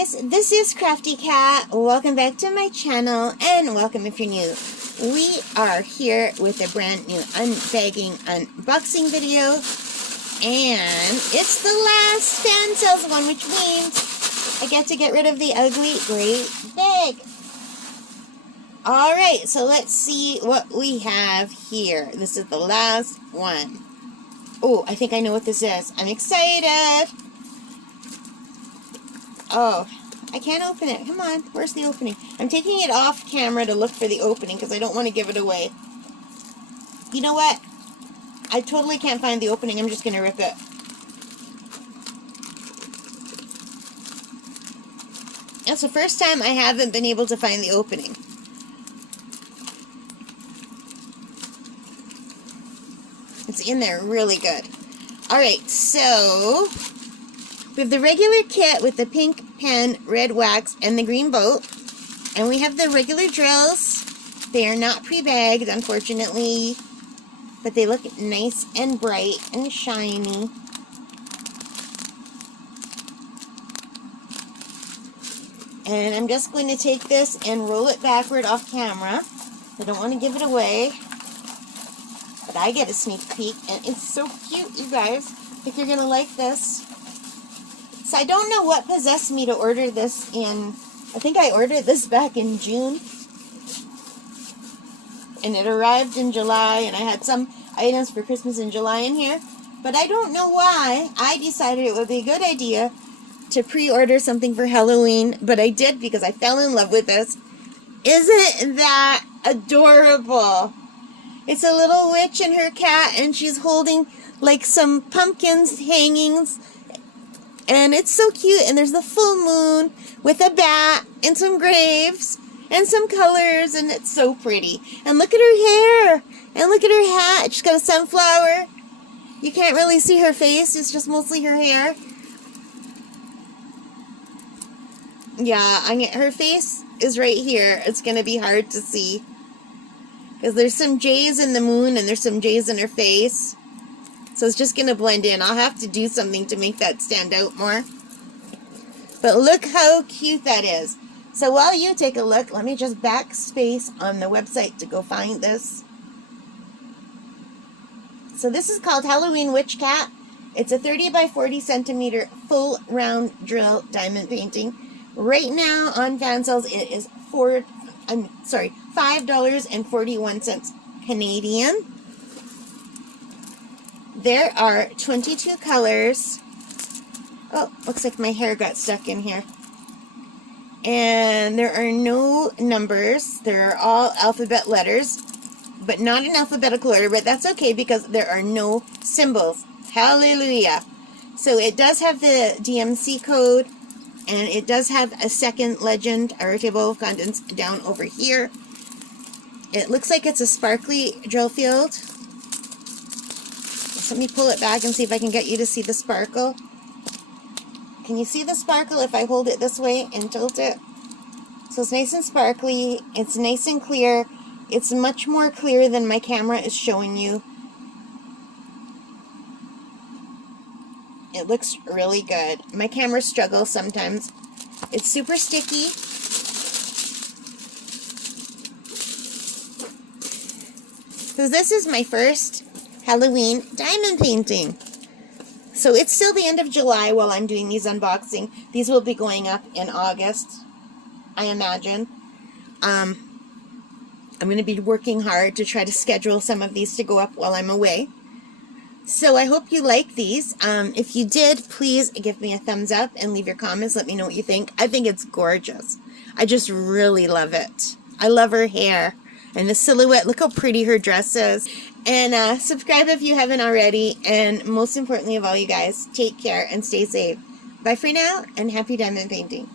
guys, this is Crafty Cat. Welcome back to my channel, and welcome if you're new. We are here with a brand new unbagging unboxing video, and it's the last Fansells one, which means I get to get rid of the ugly gray bag. Alright, so let's see what we have here. This is the last one. Oh, I think I know what this is. I'm excited. Oh, I can't open it. Come on, where's the opening? I'm taking it off camera to look for the opening because I don't want to give it away. You know what? I totally can't find the opening. I'm just going to rip it. That's the first time I haven't been able to find the opening. It's in there really good. Alright, so we have the regular kit with the pink pen, red wax, and the green boat. And we have the regular drills. They are not pre-bagged, unfortunately. But they look nice and bright and shiny. And I'm just going to take this and roll it backward off camera. I don't want to give it away. But I get a sneak peek, and it's so cute, you guys. I think you're going to like this. So I don't know what possessed me to order this in, I think I ordered this back in June. And it arrived in July, and I had some items for Christmas in July in here. But I don't know why I decided it would be a good idea to pre-order something for Halloween. But I did because I fell in love with this. Isn't that adorable? It's a little witch and her cat, and she's holding like some pumpkins hangings. And it's so cute, and there's the full moon with a bat and some graves and some colors, and it's so pretty. And look at her hair, and look at her hat. She's got a sunflower. You can't really see her face, it's just mostly her hair. Yeah, her face is right here. It's going to be hard to see, because there's some J's in the moon, and there's some J's in her face. So it's just going to blend in. I'll have to do something to make that stand out more. But look how cute that is. So while you take a look, let me just backspace on the website to go find this. So this is called Halloween Witch Cat. It's a 30 by 40 centimeter full round drill diamond painting. Right now on Fansells it is $5.41 Canadian. There are 22 colors. Oh, looks like my hair got stuck in here. And there are no numbers. They're all alphabet letters, but not in alphabetical order, but that's okay because there are no symbols. Hallelujah. So it does have the DMC code, and it does have a second legend or table of contents down over here. It looks like it's a sparkly drill field. Let me pull it back and see if I can get you to see the sparkle. Can you see the sparkle if I hold it this way and tilt it? So it's nice and sparkly. It's nice and clear. It's much more clear than my camera is showing you. It looks really good. My camera struggles sometimes. It's super sticky. So this is my first Halloween diamond painting. So it's still the end of July while I'm doing these unboxing. These will be going up in August, I imagine. I'm going to be working hard to try to schedule some of these to go up while I'm away. So I hope you like these. If you did, please give me a thumbs up and leave your comments. Let me know what you think. I think it's gorgeous. I just really love it. I love her hair. And the silhouette, look how pretty her dress is. And subscribe if you haven't already. And most importantly of all, you guys, take care and stay safe. Bye for now, and happy diamond painting.